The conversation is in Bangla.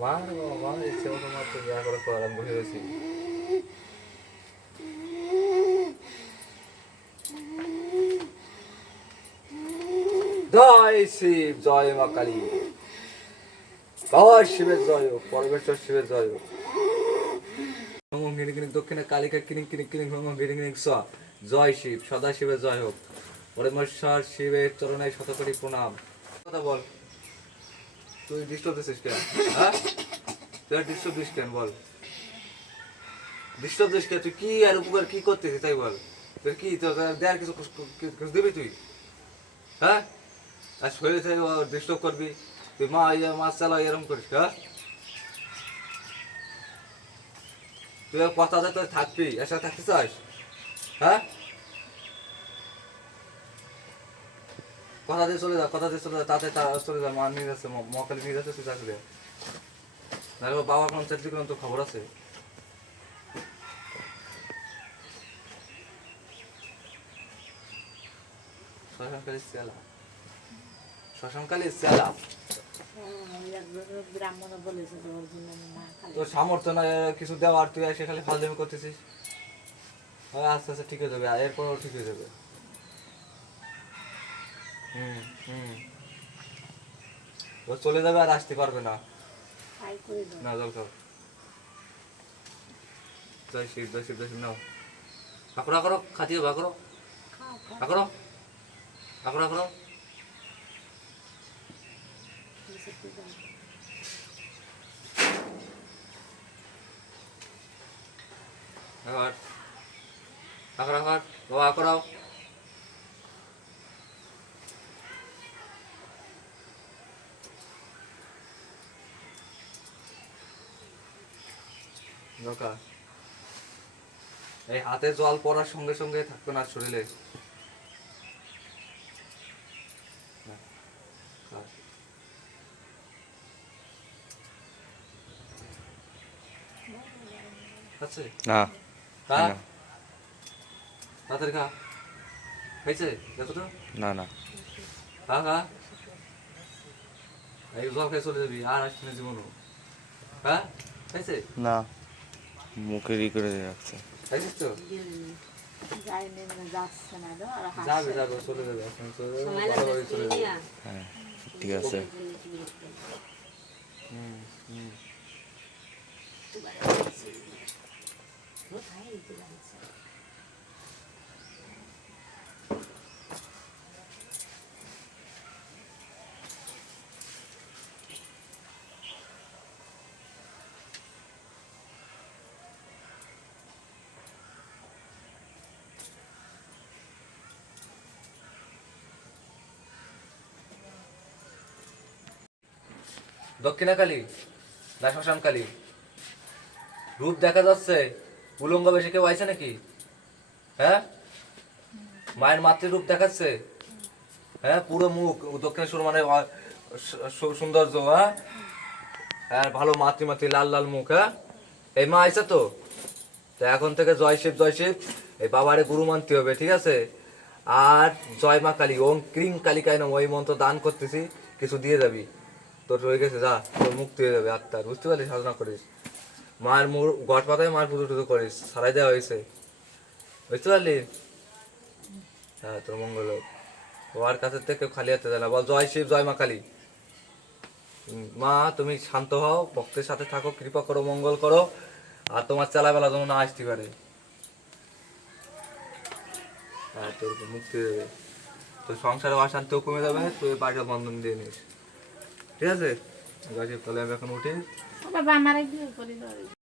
মা ইচ্ছে মতো মাত্র যা করে করার বসে রয়েছি। জয় শিব, জয় মা কালী, বাবা শিবের জয় হোক, পরমেশ্বর শিবের জয় হোক। দক্ষিণে কালিকা কিনিং কিনিং কিনিং গিরিং গিরিং স। জয় শিব, সদা শিবের জয় হোক, পরমেশ্বর শিবের চরণে শতকোটি প্রণাম। কথা বল, তুই ডিস্টার্ব দিছিস কেন? হ্যাঁ, তুই ডিস্টার্ব দিস কেন বল? ডিস্টার্ব দিস কেন? তুই কি আর উপকার কি করতেছিস তাই বল? তোর কি তোর দেয়ার কিছু কিছু দিবি তুই? হ্যাঁ, আর শরীর থেকে ডিস্টার্ব করবি তুই? মাছ চালা এরকম করিস? হ্যাঁ, তুই কথা যে তোর থাকবি, একসাথে থাকতে চাস? হ্যাঁ, কথা দিয়ে চলে যা, কথা দিয়ে চলে যা, তাতে চলে যা। মা নিয়ে যাচ্ছে, মকালি নিয়ে যাচ্ছে, তুই চাকরি না বাবা কোন চাকরি করেন তো খবর আছে? শ্মশানকালী চেলা, শ্মশানকালী চেলা। তোর সামর্থ্য না কিছু দেওয়ার, তুই এসে খালি ফালদামি করতেছিস। আস্তে আস্তে ঠিক হয়ে যাবে, এরপরও ঠিক হয়ে যাবে। হুম হুম, ও চলে যাবে আর আসতে পারবে না। না জল খাও। জয় শিব, জয় শিব, জয় শিব। নাও আকড়া করো, খাতিয়ে বা করো, আকড়ো আকড়া করো। আবার আকড়া কর, বাবা আকড়াও। দরকার এই হাতে জল পড়ার সঙ্গে সঙ্গে থাকবে না শরীরে। আছে না হ্যাঁ, না তাড়াতাড়ি খা। খাইছে দেখো তো? না না খা খা, এই জল খেয়ে চলে যাবি, আর আসবি না জীবনও। হ্যাঁ, খাইছে? না, মুখের ই করে রাখছে। খাইছিস তো? যাবে যাবে, চলে যাবে, এখন চলে যাবে, ভালোভাবে চলে যাবে। হ্যাঁ ঠিক আছে। হুম হুম। দক্ষিণাকালী না শ্মশানকালী? রূপ দেখা যাচ্ছে, উলঙ্গ বেশে কেউ আইছে নাকি? হ্যাঁ, মায়ের মাতৃরূপ দেখাচ্ছে। হ্যাঁ, পুরো মুখ দক্ষিণেশ্বর মানে সৌন্দর্য। হ্যাঁ, হ্যাঁ ভালো মাতৃ লাল লাল মুখ। হ্যাঁ, এই মা আইছে তো। তো এখন থেকে জয় শিব, জয় শিব, এই বাবারে গুরু মানতে হবে, ঠিক আছে? আর জয় মা কালী, ওম ক্রিং কালিকায় নাম, ওই মন্ত্র দান করতেছি, কিছু দিয়ে যাবি। তোর হয়ে গেছে, যা, তোর মুক্তি হয়ে যাবে আত্মার, বুঝতে পারলি? সাধনা করিস, মায়ের গট পাতায় মায়ের পুজো টুজো করিস, সারাই দেওয়া হয়েছে, বুঝতে পারলি? হ্যাঁ, তোর মঙ্গল হোক। ওর কাছে থেকে খালি হাতে দেয় না, বল জয় শিব, জয় মা কালী। মা তুমি শান্ত হও, ভক্তের সাথে থাকো, কৃপা করো, মঙ্গল করো, আর তোমার চালাবেলা যেন না আসতে পারে। হ্যাঁ, তোর মুক্তি দেবে, তোর সংসারে অশান্তিও কমে যাবে, তুই বাড়িটা বন্ধন দিয়ে নিস, ঠিক আছে? তাহলে আমি এখন উঠি।